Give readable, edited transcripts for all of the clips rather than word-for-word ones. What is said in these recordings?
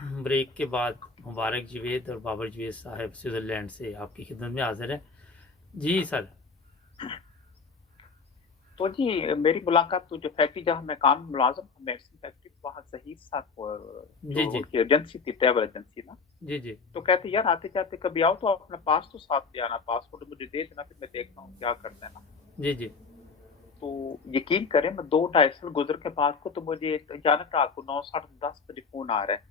Break کے بعد مبارک جوید اور بابر جوید صاحب سوئٹزرلینڈ سے آپ کی خدمت میں حاضر ہیں. جی سر. تو جی میری ملاقات تو جو فیکٹری جہاں میں کام ملازم ہوں میڈیسن فیکٹری وہاں ظہیر صاحب جی جو جی ان کی ایجنسی تھی ٹریول ایجنسی نا. جی جی تو کہتے یار آتے جاتے کبھی آؤ تو اپنا پاس تو ساتھ لے آنا, پاسپورٹ مجھے دے دینا پھر میں دیکھتا ہوں کیا کرنا ہے نا. جی جی تو یقین کریں میں 2 ڈھائی سال گزر کے بعد کو تو مجھے اچانک رات کو 9 10 بجے فون آ رہا ہے.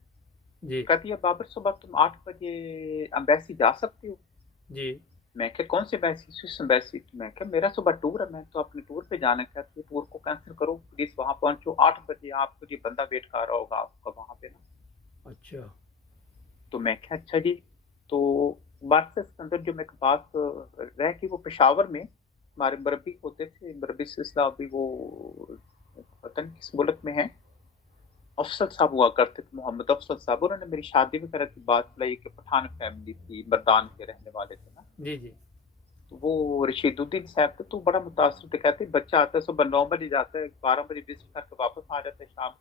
جی کہتی ہے بابر صبح تم 8 بجے امبیسی جا سکتے ہو. جی میں کہ کون سی امبیسی؟ Swiss embassy. میں کہ میرا صبح ٹور ہے, میں تو اپنے ٹور پہ جانا چاہتی ہوں, ٹور کو کینسل کرو پلیز, وہاں پہنچو 8 بجے, آپ کو یہ بندہ ویٹ کر رہا ہوگا آپ کا وہاں پہ نا. اچھا. تو میں کہ اچھا جی. تو بات سے اندر جو میں بات رہ کہ وہ پشاور میں ہمارے مربی ہوتے تھے, مربی سلسلہ ابھی وہ پتہ نہیں کس ملک میں ہے, افضل صاحب ہوا کرتے تھے, محمد افضل صاحب. انہوں نے میری شادی وغیرہ کی بات لائی کہ پٹھان فیملی تھی, مردان کے رہنے والے تھے نا. جی جی تو وہ رشید الدین صاحب تھے, تو بڑا متاثر تھے. کہتے بچہ آتا ہے صبح 9 بجے جاتا ہے, 12 بجے وزٹ کر کے واپس آ جاتا ہے, شام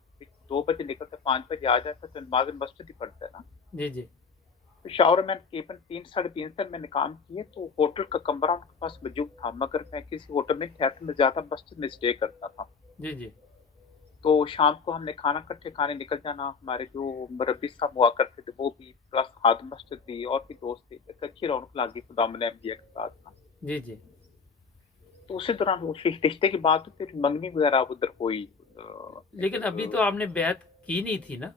2 بجے نکلتا ہے, 5 بجے آ جاتا ہے, تو نماز مسجد ہی پڑھتا ہے نا. جی جی پشاور میں تقریباً 3 ساڑھے 3 سال میں نے کام کیے, تو ہوٹل کا کمرہ ان کے پاس موجود تھا, مگر میں کسی ہوٹل میں ٹھہرتا, میں زیادہ مسجد میں اسٹے کرتا تھا. جی جی تو شام کو ہم نے کھانا کٹھے کھانے نکل جانا. ہمارے جو مربی صاحب ہوا کرتے تھے وہ بھی, پلس خادم مسجد بھی, اور بھی دوست تھے. ایک اچھی رونق لگی خدا من انبیاء کے ساتھ نا. جی جی تو اسی دوران وہ رشتے کی بات ہوئی, پھر منگنی وغیرہ ادھر ہوئی. لیکن ابھی تو آپ نے بیعت کی نہیں تھی نا.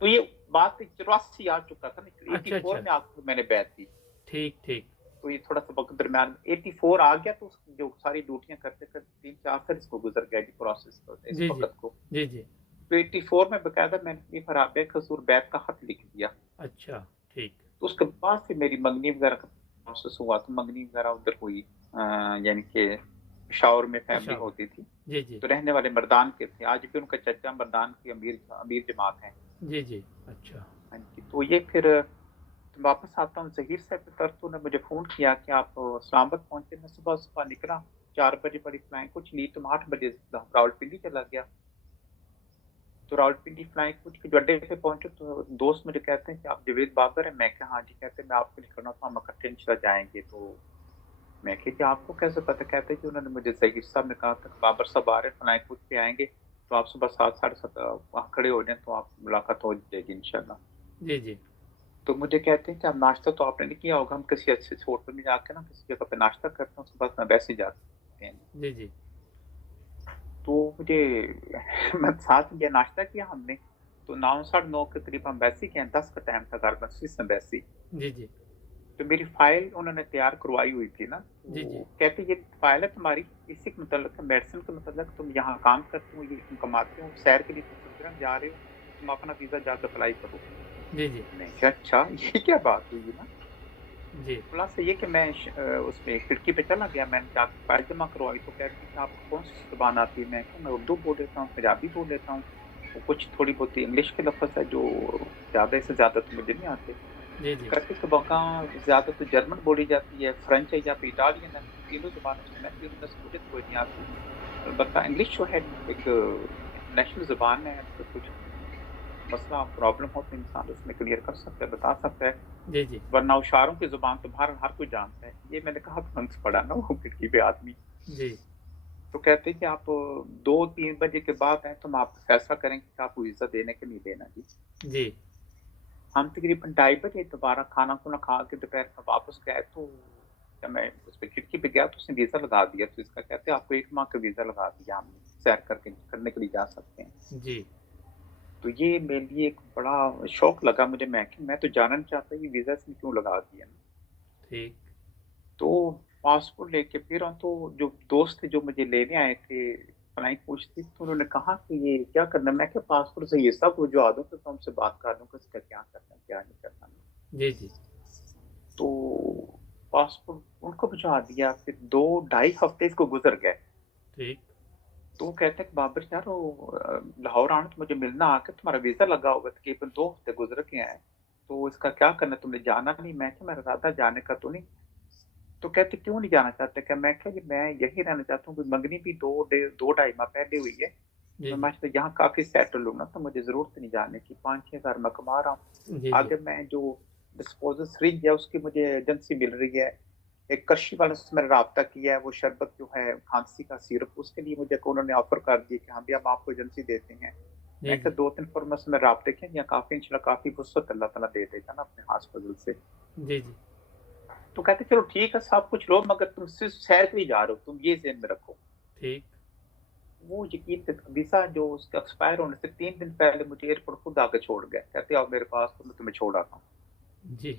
تو یہ بات 84 آ چکا تھا نا, اچھا 84 اچھا. میں آپ کو میں نے بیعت دی. ٹھیک ٹھیک. تو یہ تھوڑا سا وقت درمیان 84 آ گیا, تو جو ساری ڈیوٹیاں کرتے کرتے 3 4 سال اس کو گزر گیا جی پروسیس اس جی جی وقت کو. جی جی. تو 84 میں باقاعدہ میں نے بے قصور بیعت کا خط لکھ دیا. اچھا ٹھیک. تو اس کے بعد سے میری منگنی وغیرہ کا پروسیس ہوا, تو منگنی وغیرہ ادھر ہوئی, یعنی کہ پشاور میں فیملی پشاور. ہوتی تھی. جی جی تو رہنے والے مردان کے تھے, آج بھی ان کا چچا مردان کی امیر جماعت ہیں. جی جی. اچھا. ہاں جی. تو یہ پھر واپس آتا ہوں, ظہیر صاحب کی طرف تو نے مجھے فون کیا کہ آپ اسلام آباد پہنچے. میں صبح صبح نکلا, 4 بجے بڑی فلائنگ کچھ لی, تم 8 بجے راول پنڈی چلا گیا. تو راول پنڈی فلائنگ کچھ جو اڈے پہ پہنچے, تو دوست مجھے کہتے ہیں کہ آپ جوید بابر ہیں. میں کہ ہاں جی. کہتے ہیں میں آپ کو نکلنا تھا, ہم اکٹھے انشاءاللہ جائیں گے. تو میں کہ آپ کو کیسے پتہ؟ کہتے ہیں کہ انہوں نے مجھے ظہیر صاحب نے کہا تھا کہ بابر صاحب آ رہے ہیں فلائنگ کچھ پہ آئیں گے, تو آپ صبح 7 7:30 وہاں کھڑے ہو جائیں, تو آپ ملاقات ہو جائے گی انشاءاللہ. جی جی تو مجھے کہتے ہیں کہ اب ناشتہ تو آپ نے نہیں کیا ہوگا, ہم کسی اچھے ہوٹل میں جا کے نا کسی جگہ پہ ناشتہ کرتے ہیں, اس کے بعد میں ویسے جاتے ہیں. جی جی. تو مجھے میں ساتھ گیا, ناشتہ کیا ہم نے. تو 9 ساڑھے 9 کے قریب ہم ویسے گئے, 10 کا ٹائم تھا گھر میں, سوئس ایمبیسی. جی جی تو میری فائل انہوں نے تیار کروائی ہوئی تھی نا. جی جی. تو کہتے یہ فائل ہے تمہاری, اسی کے متعلق ہے, میڈیسن کے متعلق, تم یہاں کام کرتے ہو, یہ تم کماتے ہو, سیر کے لیے تم سوئٹزرلینڈ جا رہے ہو, تم اپنا ویزا جا کے اپلائی کرو. جی جی میں کہا اچھا یہ کیا بات ہوئی نا. جی. خلاصہ یہ کہ میں اس میں کھڑکی پہ چلا گیا, میں نے جا کے فائل جمع کروائی. تو کہتی کہ آپ کو کون سی زبان آتی ہے؟ میں کہ میں اردو بول لیتا ہوں, پنجابی بول لیتا ہوں, وہ کچھ تھوڑی بہت انگلش کے لفظ ہے جو زیادہ سے زیادہ تو مجھے نہیں آتے. جی تو جی. کہتے کہ وہاں زیادہ تو جرمن بولی جاتی ہے, فرینچ ہے یا پھر اٹالین ہے, تینوں زبانوں سے میں تینوں میں سے مجھے تو کوئی نہیں آتی. البتہ انگلش جو ہے ایک انٹرنیشنل زبان ہے, تو کچھ مسئلہ پرابلم ہو تو انسان اس میں کلیئر کر سکتا ہے, بتا سکتا ہے. جی جی. ورنہ اشاروں کی زبان تو ہر کوئی جانتا ہے. یہ میں نے کہا فرنس پڑھا نا وہ کھڑکی پہ آدمی. جی تو کہتے ہیں کہ آپ 2 3 بجے کے بعد ہیں, تو ہم آپ فیصلہ کریں گے کہ آپ کو ویزا دینے کے نہیں دینا جی. جی. ہم تقریباً 2:30 بجے دوبارہ کھانا کھا کے دوپہر میں واپس گئے. تو جب میں اس پہ کھڑکی پہ گیا تو اس نے ویزا لگا دیا. تو اس کا کہتے ہیں آپ کو 1 ماہ کا ویزا لگا دیا ہم نے, سیر کرنے کے لیے جا سکتے ہیں. جی. تو یہ میرے لیے ایک بڑا شوق لگا مجھے. میں تو جانا نہیں چاہتا یہ ویزا اس نے کیوں لگا دیا. ٹھیک. تو پاسپورٹ لے کے پھر تو جو دوست تھے جو مجھے لینے آئے تھے فلائنگ پوچھتی, تو انہوں نے کہا کہ یہ کیا کرنا. میں کہ پاسپورٹ سے یہ سب وجوہات دوں, تو ہم سے بات کر لوں کہ اس کا کیا کرنا کیا نہیں کرنا. جی جی. تو پاسپورٹ ان کو پہنچا دیا. پھر 2 2.5 ہفتے اس کو گزر گئے. ٹھیک. تو وہ کہتے ہیں کہ بابر یار لاہور آنا تو مجھے ملنا آ کے, تمہارا ویزا لگا ہوگا, تقریباً 2 ہفتے گزر کے ہیں, تو اس کا کیا کرنا, تم نے جانا نہیں. میں کہ میرا ارادہ جانے کا تو نہیں. تو کہتے کیوں نہیں جانا چاہتے؟ کہ میں کہ میں یہی رہنا چاہتا ہوں. منگنی بھی 2 2.5 ماہ پہلے ہوئی ہے, जी मैं जी माशाल्लाह यहाँ काफ़ी सेटल हूँ ना, तो मुझे ज़रूरत नहीं जाने की, 5-6 हज़ार मैं कमा रहा हूँ। जी जी आगे मैं जो डिस्पोज़ल सिरिंज है उसकी मुझे एजेंसी मिल रही है। एक कृषि वालों से मैंने राब्ता किया है, वो शरबत जो है खांसी का सिरप, उसके लिए मुझे उन्होंने ऑफ़र कर दिया कि हाँ भई अब आपको एजेंसी देते हैं। जी मैं क्या जी 2-3 फर्मों से मैं राब्ते किए, या काफ़ी इंशाल्लाह काफ़ी वुसअत अल्लाह ताला दे देगा ना अपने खास फज़ल से। जी जी तो कहते चलो ठीक है सब कुछ लो, मगर तुम सिर्फ़ सैर के लिए जा रहे हो, तुम ये ज़हन में रखो। ठीक वो यकीन कर, वीज़ा जो उसका एक्सपायर होने से 3 दिन पहले मुझे एयरपोर्ट खुद आके छोड़ गया। कहते आओ मेरे पास, तो मैं तुम्हें छोड़ आता हूँ। जी।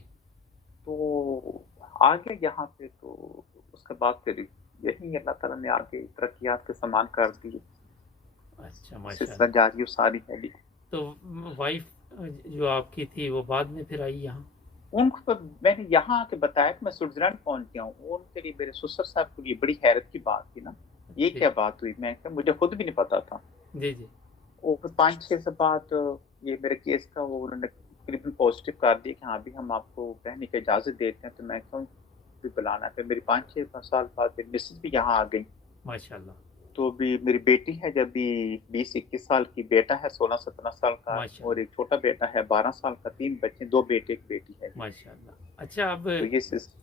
तो आ गया यहाँ पे, तो उसके बाद फिर यही अल्लाह ताला ने आगे तरक्कियात के सामान कर दिए। अच्छा सिलसिला माशाल्लाह। जारी और सारी है जी। तो वाइफ जो आपकी थी वो बाद में फिर आई यहाँ? उनको तो मैंने यहाँ आके बताया कि मैं स्विट्ज़रलैंड पहुँच गया हूँ। उनके लिए, मेरे ससुर साहब के लिए बड़ी हैरत की बात थी ना। ये ठीक। क्या बात हुई? मैं कहा मुझे खुद भी नहीं पता था। जी जी वो फिर 5-6 से बाद ये मेरे केस का वो उन्होंने तकरीबन पॉज़िटिव कर दिया कि हाँ, अभी हम आपको कहने की इजाज़त देते हैं। तो मैं कहा भी बुलाना। फिर मेरी 5-6 साल बाद मेरी मिसेज़ भी यहाँ आ गई। माशाल्लाह तो अभी मेरी बेटी है जो अभी 20-21 साल की, बेटा है 16-17 साल का, और माशाल्लाह एक छोटा बेटा है 12 साल का, 3 बच्चे, 2 बेटे, 1 बेटी है जी। माशाल्लाह। अच्छा अब तो ये सिस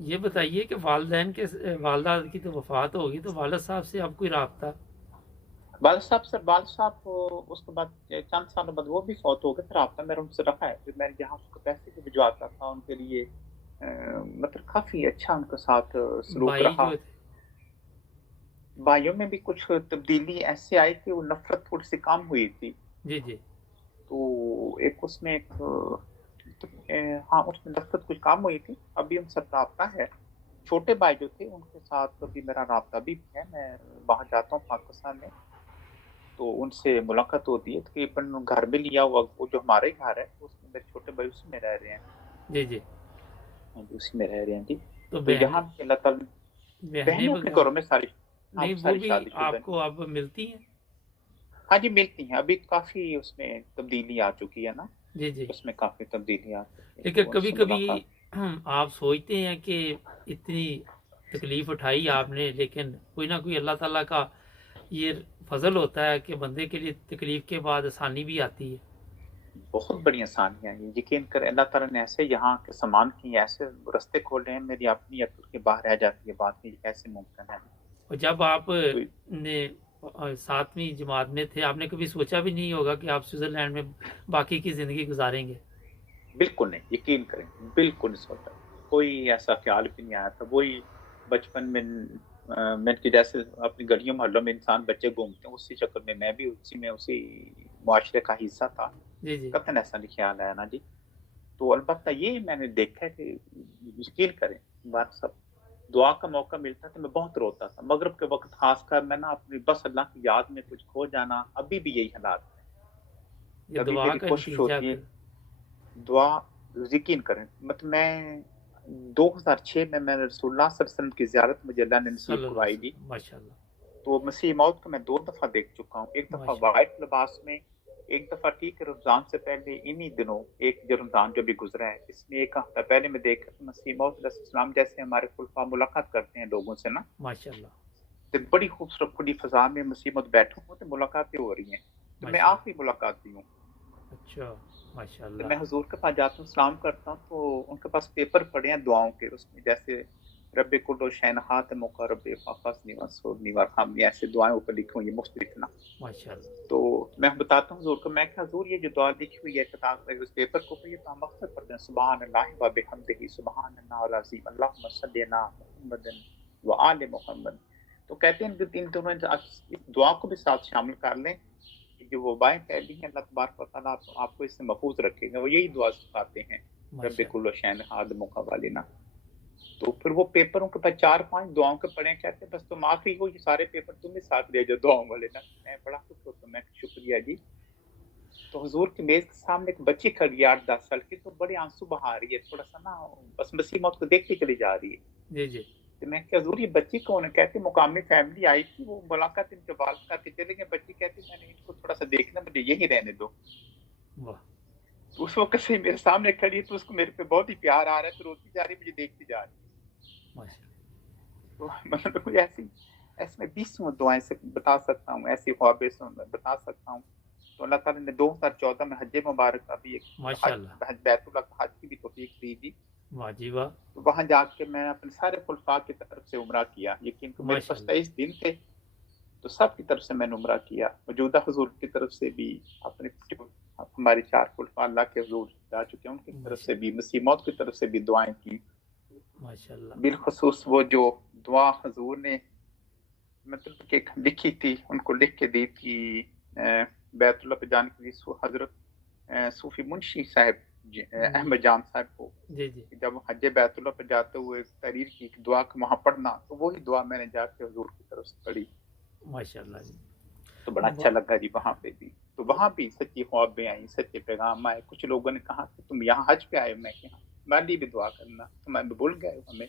ये बताइए कि वालदैन के वालदा की तो वफात होगी, तो वालिद साहब से अब कोई राब्ता? बाल साहब उसके बाद चंद सालों बाद वो भी फ़ौत हो गए, फिर राब्ता मेरा उनसे रखा है। फिर मैं जहाँ उसको पैसे भी भिजवाता था उनके लिए, मतलब काफ़ी अच्छा उनके साथ सलूक भाई रहा। जो थे? भाइयों में भी कुछ तब्दीली ऐसे आई कि वो नफ़रत थोड़ी-सी कम हुई थी। जी जी तो एक उसमें एक हाँ, उसमें नफ़रत कुछ कम हुई थी। अभी उनसे राब्ता है। छोटे भाई जो थे उनके साथ अभी मेरा राब्ता अभी भी है। मैं वहाँ जाता हूँ पाकिस्तान में, तो उनसे मुलाकात होती है। तकरीबन घर में लिया हुआ वो जो हमारा ही घर है, उसमें मेरे छोटे भाई उसी में रह रहे हैं। जी जी। हाँ जी, उसी में रह रहे हैं जी। तो तो यहाँ भी अल्लाह ताला, बहनें बहनें अपने वगैरह? घरों में सारी, हाँ, नहीं वो वो सारी भी शादीशुदा हैं। आपको अब मिलती हैं? हाँ जी, मिलती हैं। अभी काफ़ी उसमें तब्दीली आ चुकी है ना, जी जी। उसमें काफ़ी तब्दीली आ चुकी है, तो लेकिन कभी उनसे कभी मुलाकात। आप सोचते हैं कि इतनी तकलीफ उठाई आपने, लेकिन कोई ना कोई अल्लाह ताला का ये फजल होता है कि बंदे के लिए तकलीफ के बाद आसानी भी आती है। बहुत बड़ी आसानियाँ हैं। यकीन करें अल्लाह ताला ने ऐसे यहाँ के सामान किए, ऐसे रास्ते खोले हैं, मेरी अपनी अक्ल के बाहर रह जाती है बात कि ये कैसे मुमकिन है। और जब आप तो ने 7वीं जमात में थे, आपने कभी सोचा भी नहीं होगा कि आप स्विट्जरलैंड में बाकी की ज़िंदगी गुजारेंगे? बिल्कुल नहीं, यकीन करें, बिल्कुल नहीं सोचा। कोई ऐसा ख़्याल भी नहीं आया था। वही बचपन में मैं कि जैसे अपनी गलियों मोहल्लों में इंसान बच्चे घूमते हैं, उसी शक्ल में मैं भी उसी में, उसी मुआशरे का हिस्सा था। जी जी कतई ऐसा नहीं ख़्याल आया ना जी। तो अलबत्ता ये मैंने देखा है कि यकीन करें, बात सब दुआ का मौका मिलता था, मैं बहुत रोता था। मगरिब के वक़्त ख़ासकर मैं ना अपनी बस अल्लाह की याद में कुछ खो जाना, अभी भी यही हालात हैं। ये कभी दुआ मेरी का कोशिश नतीजा होती है, फिर? दुआ, यकीन करें, मतलब मैं 2006 में मैंने रसूलुल्लाह सल्लल्लाहु अलैहि वसल्लम की ज़ियारत मुझे अल्लाह ने नसीब सल्लल्लाहु अलैहि करवाई जी। वसल्लम, माशाल्लाह तो मसीह मौत को मैं 2 दफ़ा देख चुका हूँ। एक दफ़ा माशा व्हाइट लिबास में, एक दफ़ा ठीक है रमज़ान से पहले इन्हीं दिनों, एक जो रमज़ान जो अभी गुज़रा है, इसमें 1 हफ़्ता पहले मैं देखा तो मसीह मौद अलैहिस्सलाम जैसे हमारे खुलफ़ा मुलाकात करते हैं लोगों से ना, माशाल्लाह तो बड़ी खूबसूरत खुली फ़ज़ा में मसीह मौद बैठा हूँ, तो मुलाकातें हो रही हैं। तो मैं माशाल्लाह। आखिरी मुलाकात भी हूँ। अच्छा तो माशाल्लाह। मैं हुज़ूर के पास जाता हूँ, सलाम करता हूँ, तो उनके पास पेपर पड़े हैं दुआओं के, उसमें जैसे रब्बे कुल्लो शैनहात मुक़र्रब फ़ाफ़स निवसुर निवरहम, ऐसे दुआएँ ऊपर लिखी हुई हैं मुख्तलिफ ना। माशाल्लाह। तो मैं बताता हूँ हुज़ूर को, मैं कहा हुज़ूर ये जो दुआ लिखी हुई है किताब में उस पेपर के ऊपर, ये तो हम अक्सर पढ़ते हैं, सुब्हानल्लाहि व बिहम्दिही सुब्हानल्लाहिल अज़ीम अल्लाहुम्मा सल्लि अला मुहम्मदिन व आले मुहम्मद। तो कहते हैं इन दोनों इस दुआ को भी साथ शामिल कर लें, जो वबाएँ फैली हैं अल्लाह तबारक व तआला आपको इससे महफूज़ रखेगा। वो यही दुआ सिखाते हैं, रब्बे कुल्लो माशाल्लाह। शैनहाद मुक़व्वलिना। तो फिर वो पेपर उनके पास 4-5 दुआओं के पड़े हैं, कहते हैं बस तुम आखिरी हो, ये सारे पेपर तुम ही साथ ले जाओ दुआओं वाले ना। मैं बड़ा खुश होता हूँ, मैं शुक्रिया जी। तो हुज़ूर की मेज़ के सामने एक बच्ची खड़ी है 8-10 साल की, तो बड़े आंसू बहा रही है, थोड़ा-सा ना बस मसीह मौत को देखती चली जा रही है। जी जी तो मैं कहा हुज़ूर ये बच्ची कौन है? कहते मुकामी फैमिली आई थी, वो मुलाकात इनके वालिद करके चले गए। बच्ची कहती मैंने इनको थोड़ा-सा देखना, मुझे यहीं रहने दो। वाह। तो उस वक़्त से मेरे सामने खड़ी है, तो उसको मेरे पे बहुत ही प्यार आ रहा है, तो रोती जा रही है, मुझे देखती जा रही है। माशाल्लाह। तो मतलब कोई ऐसी ऐसे में 20 दुआएं से बता सकता हूँ, ऐसी ख्वाबें से मैं बता सकता हूँ। तो अल्लाह ताला ने 2014 में हज मुबारक का भी एक माशाल्लाह। बैतुल्लाह का हज की भी तौफीक दी थी। वाह जी वाह। तो वहां जाके मैं अपने सारे खुलफा की तरफ से उम्रा किया, यकीन तो मेरे पास माशाल्लाह। 23 दिन थे, तो सब की तरफ से मैंने उम्रा किया। मौजूदा हुजूर की तरफ से भी, अपने हमारे 4 खुलफा अल्लाह के हुजूर जा चुके हैं, उनकी तरफ से भी, मसीह मौत की तरफ से भी दुआएं की। माशाल्लाह। बिलखसूस वो जो दुआ हुजूर ने मतलब कि लिखी थी, उनको लिख के दी थी बैतुल्लाह पे जाने के लिए हजरत सूफी मुंशी साहब अहमद जान साहब को, जी जी। जब वो हज बैतुल्लाह पे जाते हुए तहरीर की एक दुआ को वहाँ पढ़ना, तो वही दुआ मैंने जाके हुजूर की तरफ से पढ़ी। माशाल्लाह जी। तो बड़ा अच्छा लगा जी वहाँ पे भी। तो वहाँ भी सच्ची ख्वाबें आई, सच्चे पैगाम आए। कुछ लोगों ने कहा कि तुम यहाँ हज पे आए, मैं कहा मेरे लिए भी दुआ करना, तो मैं भूल गए हमें,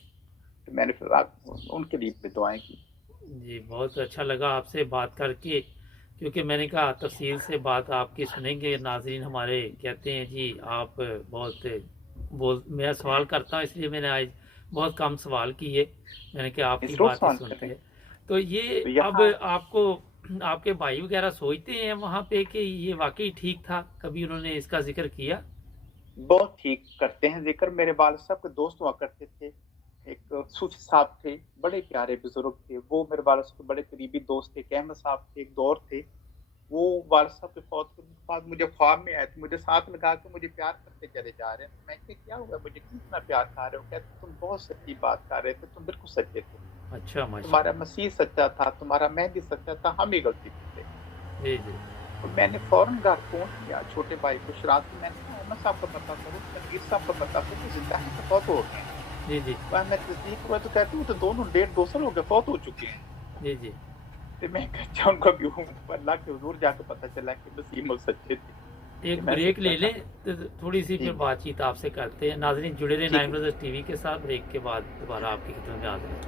तो मैंने फिर उनके लिए भी दुआएं की। जी बहुत अच्छा लगा आपसे बात करके, क्योंकि मैंने कहा तफसील से बात आपकी सुनेंगे। नाजरीन हमारे कहते हैं जी आप बहुत मैं सवाल करता हूँ, इसलिए मैंने आज बहुत कम सवाल किए। मैंने कहा आपकी जरूर बात ही सवाल सुनते करें। हैं। तो ये तो अब यहाँ आपको आपके भाई वगैरह सोचते हैं वहाँ पे कि ये वाकई ठीक था, कभी उन्होंने इसका जिक्र किया? बहुत ठीक करते हैं जिक्र। मेरे वालिद साहब के दोस्त हुआ करते थे, एक सूफी साहब थे, बड़े प्यारे बुजुर्ग थे। वो मेरे वालिद साहब के बड़े करीबी दोस्त थे। एक अहमद साहब थे, एक दौर थे। वो वालिद साहब के फौत होने के बाद मुझे ख्वाब में आए थे, मुझे साथ लगा के मुझे प्यार करते चले जा रहे हैं। मैं कहा क्या हुआ, मुझे क्यों इतना प्यार कर रहे हो? कहते तुम बहुत सच्ची बात कर रहे थे, तुम बिल्कुल सच्चे थे। अच्छा माशाल्लाह। तुम्हारा मसीह सच्चा था, तुम्हारा मेहदी सच्चा था, हम ही गलती थे। जी जी। तो मैंने फौरन घर फोन किया छोटे भाई को, शरात में मैंने कहा अहमद साहब का पता करो, तनवीर साहब का पता करो, वो जिंदा है तो फौत हो गए हैं। जी जी। वह मैं तस्दीक हुआ तो कहती हूँ तो दोनों 1.5-2 साल हो गए, फौत हो चुके हैं। जी जी। तो मैं अच्छा उनको भी हूँ, अल्लाह के हुजूर जाके पता चला कि बस ये मौत सच्चे थे। एक ब्रेक ले लें तो थोड़ी सी फिर जी। बातचीत आपसे करते हैं। नाजरीन जुड़े रहे ठीक है। नाइन ब्रदर्स टीवी के साथ। ब्रेक के बाद दोबारा आपकी खिदमत में हाजिर हैं।